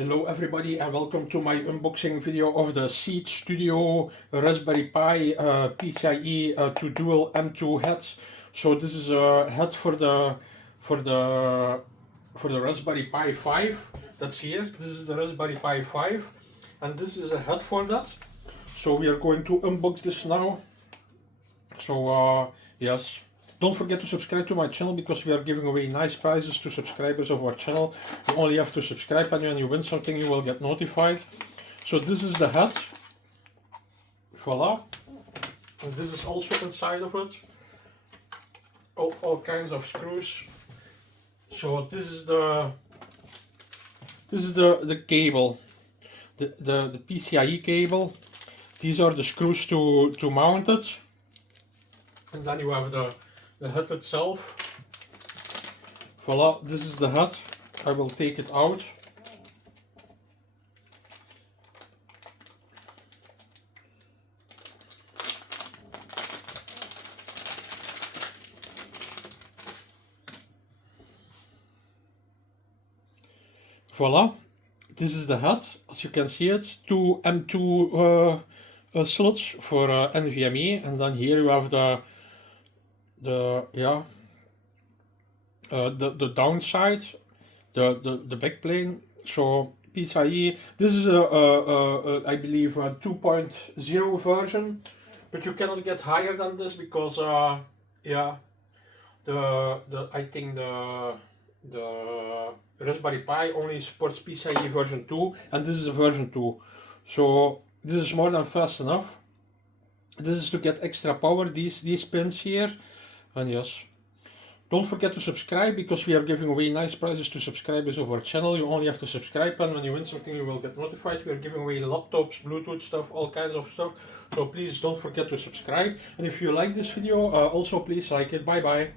Hello everybody and welcome to my unboxing video of the Seeed Studio Raspberry Pi PCIe to Dual M.2 HAT. So this is a HAT for the Raspberry Pi 5 that's here. This is the Raspberry Pi 5 and this is a HAT for that. So we are going to unbox this now. So yes. Don't forget to subscribe to my channel because we are giving away nice prizes to subscribers of our channel. You only have to subscribe, and when you win something you will get notified. So this is the HAT. Voila. And this is also inside of it. All kinds of screws. So this is the cable. The PCIe cable. These are the screws to mount it. And then you have the HAT itself. Voila, this is the HAT. I will take it out. Voila, this is the HAT. As you can see it, two M.2 slots for NVMe, and then here you have the downside, the backplane. So PCIe, this is I believe a 2.0 version, but you cannot get higher than this because I think the Raspberry Pi only supports PCIe version 2, and this is a version 2. So this is more than fast enough. This is to get extra power, these pins here. And yes, don't forget to subscribe because we are giving away nice prizes to subscribers of our channel. You only have to subscribe, and when you win something you will get notified. We are giving away laptops, Bluetooth stuff, all kinds of stuff. So please don't forget to subscribe. And if you like this video, also please like it. Bye bye.